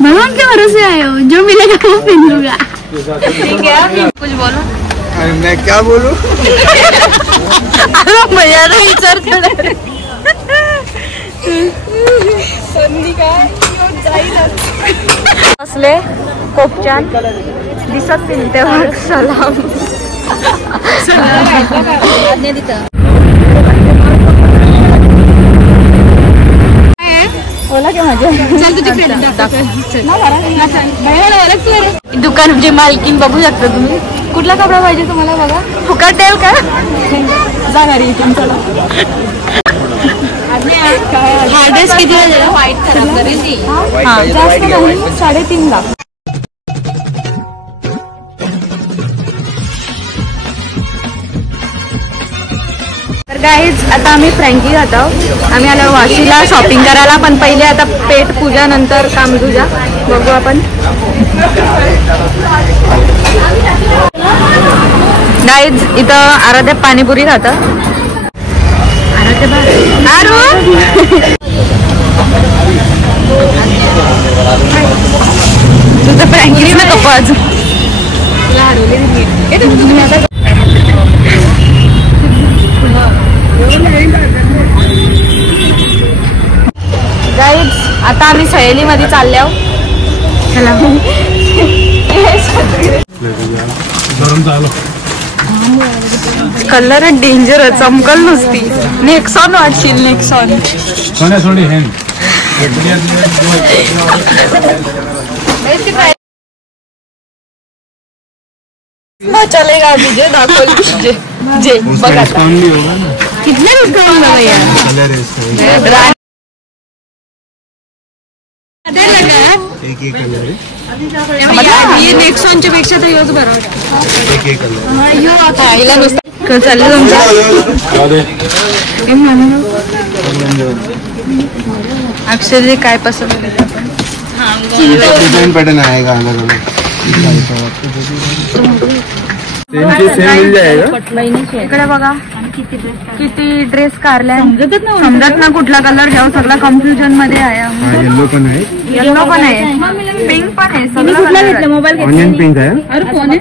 भगवान के भरोसे आए हो, जो मिलेगा वो पहन लूंगा। कुछ बोलो। अरे मैं क्या बोलूं? भैया ना विचार असले कोपचान दिसत तेव्हा सलाम दुकानची मालकीन बघू शकता तुम्ही। कुठला कपडा पाहिजे तुम्हाला बघा, फुकट देऊ का? जा घरी इथून चला। हा ड्रेस किती व्हाईट जास्त नाही, 3.5 लाख। तर गाईज आता आम्ही फ्रँकी जात आहोत। आम्ही आलो वाशीला शॉपिंग करायला, पण पहिले आता पेट पूजा नंतर काम तुझा बघू आपण। गाईज इथं आराध्या पाणीपुरी खात। तुझं फ्रँकी ना कप अजून गाईज आता आम्ही सहेलीमध्ये चालले आहोत। कलर डेंजर चमकल नुसती। नेक्सॉन वाटशील, नेक्सॉन चलेगा तुझे दाखवल तुझे जे बघा कितने डिस्काउंट ये नेक्सॉनच्या पेक्षा तर योच बरं वाटतं। चालले तुमचं अक्षर काय पसंत पैटर्न आएगा अलग अलग। इकडे बघा किती ड्रेस कारल्या, समजत ना कुठला कलर घ्याव, सगळा कन्फ्युजन मध्ये आहे। येलो पण आहे, येलो पण आहे, पिंक पण आहे, सगळं कुठला घेतलं? मोबाईल ऑनियन पिंक है। अरे फोन है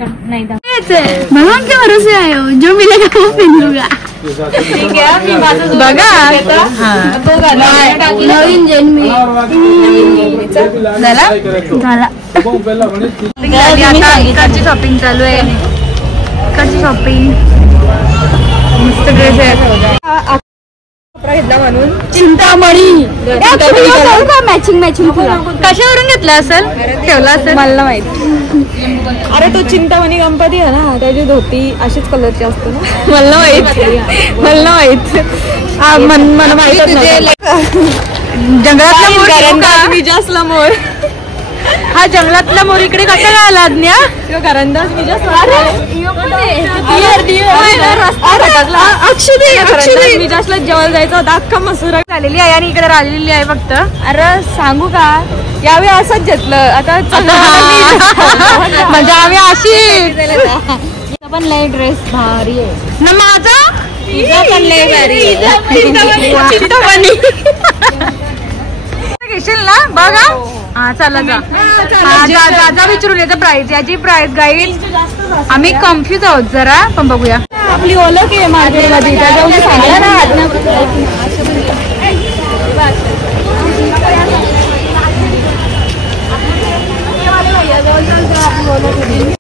भगवान के भरोसे आए हो, जो मिलेगा वो पहन लूंगा। बघा नवीन जन्मी झाला झाला। आता इकडची शॉपिंग चालू आहे, इकडची शॉपिंग मस्त ड्रेस आहे। कपडा घेतला म्हणून चिंतामणी मॅचिंग मॅचिंग कशावरून घेतला असेल, ठेवला असेल मला माहित। अरे तो चिंतामणी गणपती आहे ना, त्याची धोती अशीच कलरची असते ना, मला माहित मला माहित मला माहित। जंगलातला मोर हा जंगलातला मोर इकडे कसा काय आला आज्ञा? करंदाज मिजासला जेवायला जायचं होतं, अख्खा मसूर झालेली आहे आणि इकडे राहिलेली आहे फक्त। अरे सांगू का, यावेळी असंच घेतलं आता म्हणजे आम्ही अशी पण लय ड्रेस भारी आहे ना माझा, पण लय भारी घेशील ना बघा। हा चला जा विचारून याचं प्राइस, याची प्राइस गाईल आम्ही कन्फ्युज आहोत जरा, पण बघूया। आपली ओळख आहे मार्केटमध्ये, त्याच्यावर सांगा ना।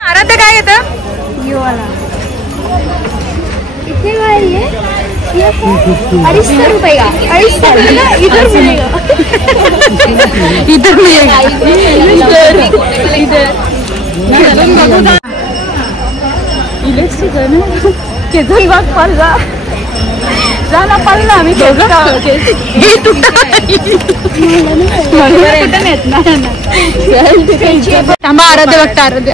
अरे ते काय येतं कितने का है ये? 250 रुपए का, 250 मिलेगा इधर मिलेगा इधर मिलेगा इधर केतन बाग पडला जाना पडला आम्ही थांबा आराध्य बघता आराध्य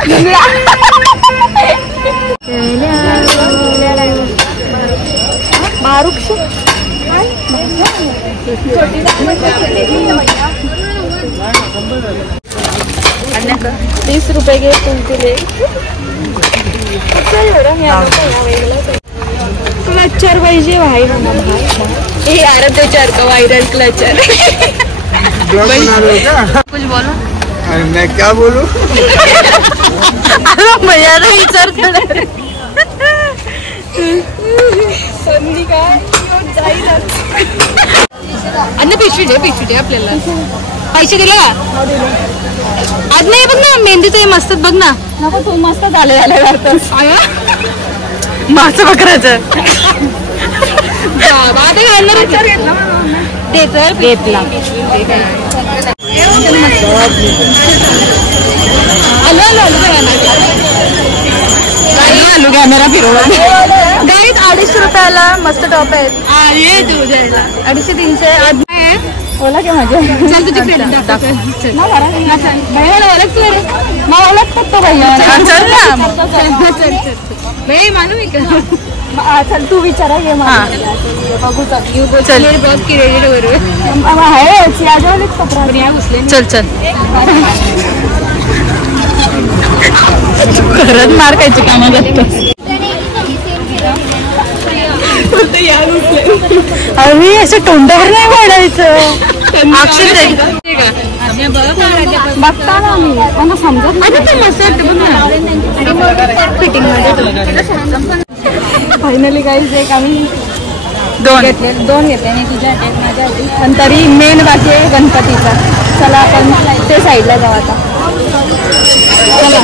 मारुक्ष 30 रुपए के तुमचे क्लचर पाहिजे भाई हे आराध्य चार का वायरल क्लचर कुछ बोलो। मैं क्या बोलूं? भैया विचार अन्न पिशवी दे आपल्याला पैसे दिले का आज नाही बघ ना मेहंदीचं मस्त बघ ना नको तू मस्त झाले मास बकराचं घेतला आलू कॅमेरा फिरवला गाईत 250 रुपयाला मस्त टॉप आहेत 250-300 ओला क्या मजा चल तुझी फ्रेंड भैया ओळखलं रे मग ओळखतात तो भैया चल ना चल मानू मी का चल तू विचारा घे बघू चल बघ की रेडी बरोबर आहे चल चल खरंच मार खायची कामा जास्त अरे असं तोंडावर नाही वाढायचं बघता ना मी मला समजत फिटिंग मध्ये फायनली काहीच एक आम्ही दोन घेतले आणि तुझ्या माझ्या पण तरी मेन बाकी आहे गणपतीचा चला आपण ते साईडला जाऊ आता चला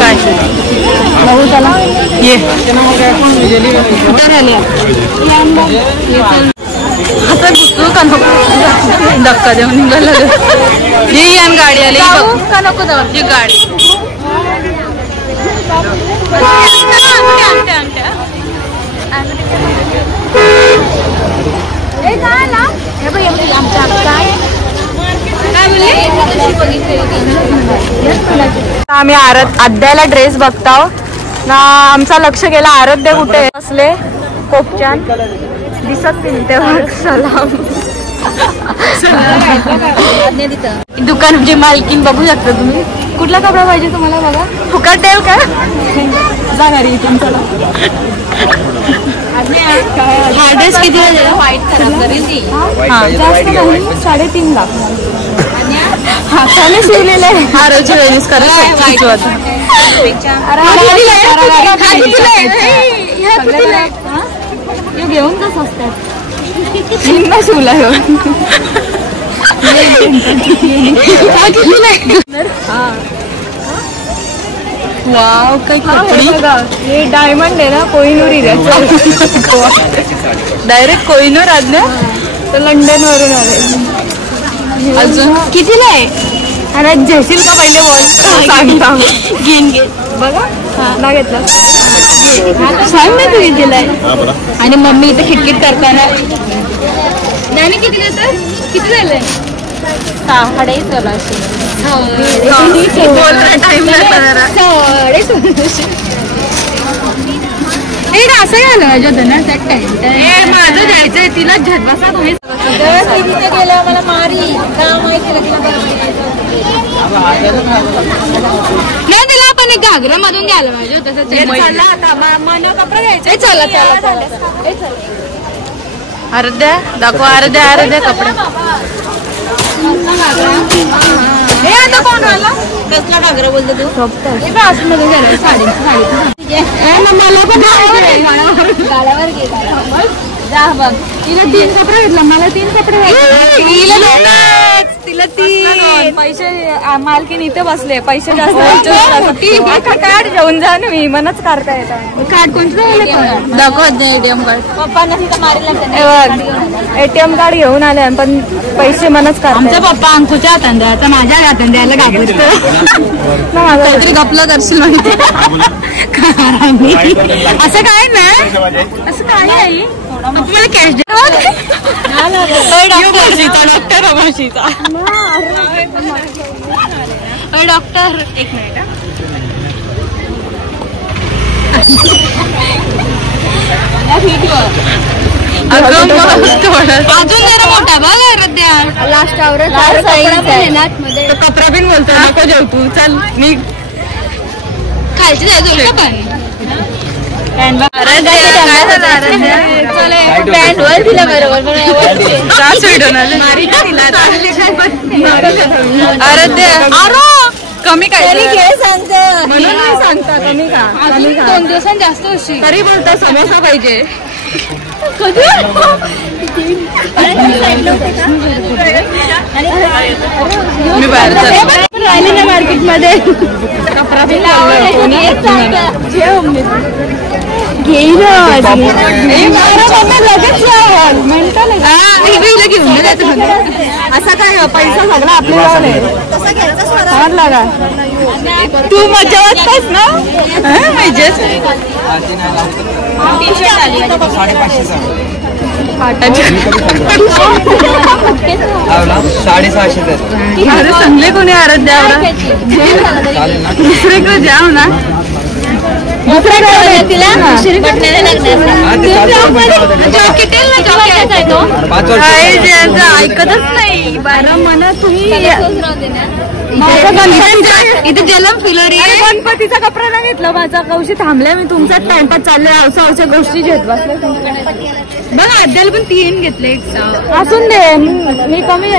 काय बघू चला ये आता घुसू का नको धक्का देऊन निघाला ये आणि गाडी आली का नको जाऊ ही गाडी आम्ही आद्याला ड्रेस बघताव ना आमचा लक्ष गेला आराध्या कुठे असले खूप छान दिसत तेव्हा सलाम दुकानाची मालकीन बघू शकता तुम्ही कुठला कपडा पाहिजे तुम्हाला बघा फुकट देव का जा घरी इथून चला हा ड्रेस किती जास्त नाही 3.5 लाख हाताने शिवलेलं आहे हा रोज यूज करा घेऊन जात असतात शिवला वाव काही कपडी हे डायमंड आहे ना कोहिनूर डायरेक्ट कोहिनूर आज्ञा तर लंडन वरून आले अजून कितीला आहे अरे घेशील का पहिले बोल सांगता घेईन घे बघा ना घेतला सांग ना तू कितीला आहे आणि मम्मी इथे खिटखिट करताना नाही किती देतात किती झालंय 16.5 असं झालं माझ्या ना माझं जायचंय तिला झटबसा तुम्ही गेलं मला मारी नाही तिला आपण एक घागरा मधून घ्यायला पाहिजे कपडा घ्यायचा चला चला आराध्या दाखव आराध्या कपडा आता कोण आला कसला घागरा बोलतो तू आतमध्ये गेला साडी मला पण गाड्यावर गेला जा बघ तिला 3 कपडे घेतला मला 3 कपडे तिला 3 पैसे मालकीन इथे बसले पैसे जास्त कार्ड घेऊन जा ना मी मनच काढता येतात कार्ड कोणतं दाखवत नाही एटीएम कार्ड पप्पांना तिथं मारेल एटीएम कार्ड घेऊन आले पण पैसे मनच काढतात आमचा पप्पा अंकुच्या हातात द्यायचा माझ्या हातात द्यायला घाबरतो काहीतरी गपलं करशील म्हणते असं काय नाही असं काय आहे तुम्हाला कॅश डॉक्टर डॉक्टर एक मिनिट अजून जरा मोठा बघ आराध्या लास्ट आवरत कपडे बिन बोलतो नको जेव तू चल निघ खालची जायचं पण कमी काय म्हणून नाही सांगता कमी का 2 दिवसांनी जास्त होशी तरी बोलता समोसा पाहिजे मी बाहेर राहिली ना मार्केट मध्ये कपडा असा काय पैसा सगळा आपल्याला तू मजा वाटतेस ना पाहिजेच 650 अरे चांगले कोणी आराध्यावर दुसरीकडे जाऊ ना ऐकतच नाही बारा मना तुम्ही इथे जलम फुलरी गणपतीचा कपडा नाही घेतला माझा कौशी थांबलाय मी तुमचा टाइमपास चाललाय अवसा गोष्टी घेत बसले बघ आद्याला पण 3 घेतले असून दे मी कमी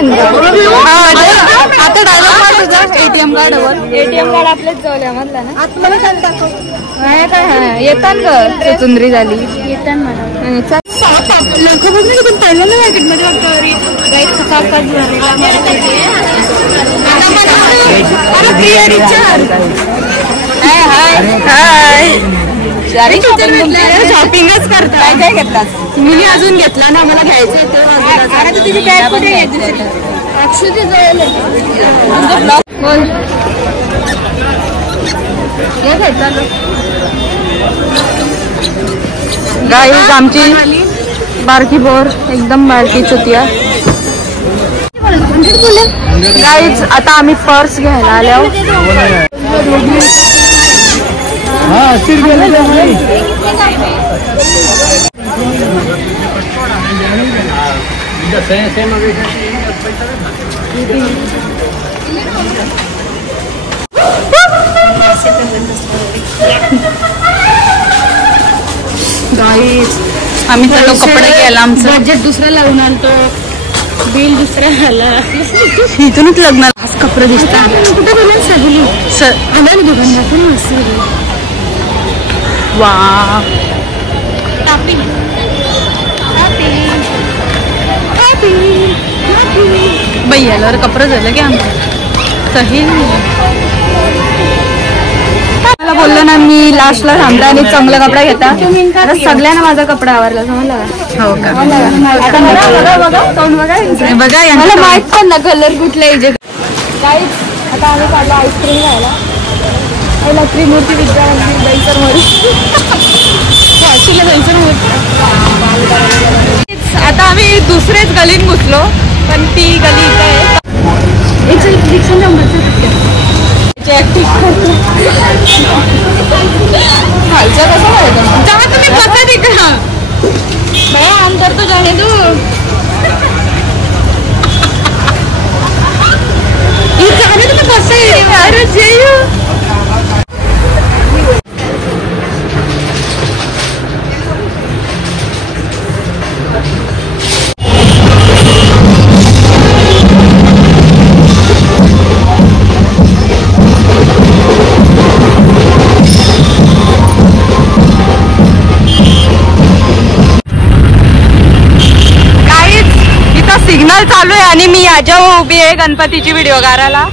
आता डायरेक्ट एटीएम कार्ड आपलेच जवळ मधला ना काय येतात ग चुंदरी झाली येतात मला पहिल्यांदा मार्केटमध्ये शॉपिंगच करता काय घेतलास मी अजून घेतला ना मला घ्यायचं तुझी बॅग कुठे अक्षुती बोल गाईज आमची बारकी बोर एकदम बारकी चुतिया गाईज आता आम्ही पर्स घ्यायला आलो गाईज आम्ही चलो कपडे घ्यायला आमचं बजेट दुसरं लावून आणतो बिल दुसरं आलं इथूनच लग्न कपडे दिसतात कुठे बोला सगळी आलं दुकानातून मस्त वा बाई आल्यावर कपडे झालं की आमचं सही मला बोललं ना मी लास्टला थांबला आणि चांगला कपडा घेता सगळ्यांना माझा कपडा आवडला समजला हो का बघा मला माहित पण ना कलर कुठल्या गाईज आता आम्ही काढलो आईस्क्रीम खायला त्रिमूर्ती विद्यालय दहीसर आता आम्ही दुसरेच गलीत घुसलो पण ती गली इथे खालचा कसा जेव्हा तुम्ही बघा तिकडा बया अंतर तो जाने तू जाने तुम्ही कसं अरे जेयू सिग्नल चालू आहे आणि मी याच्यावर उभी आहे गणपतीची व्हिडिओ काढायला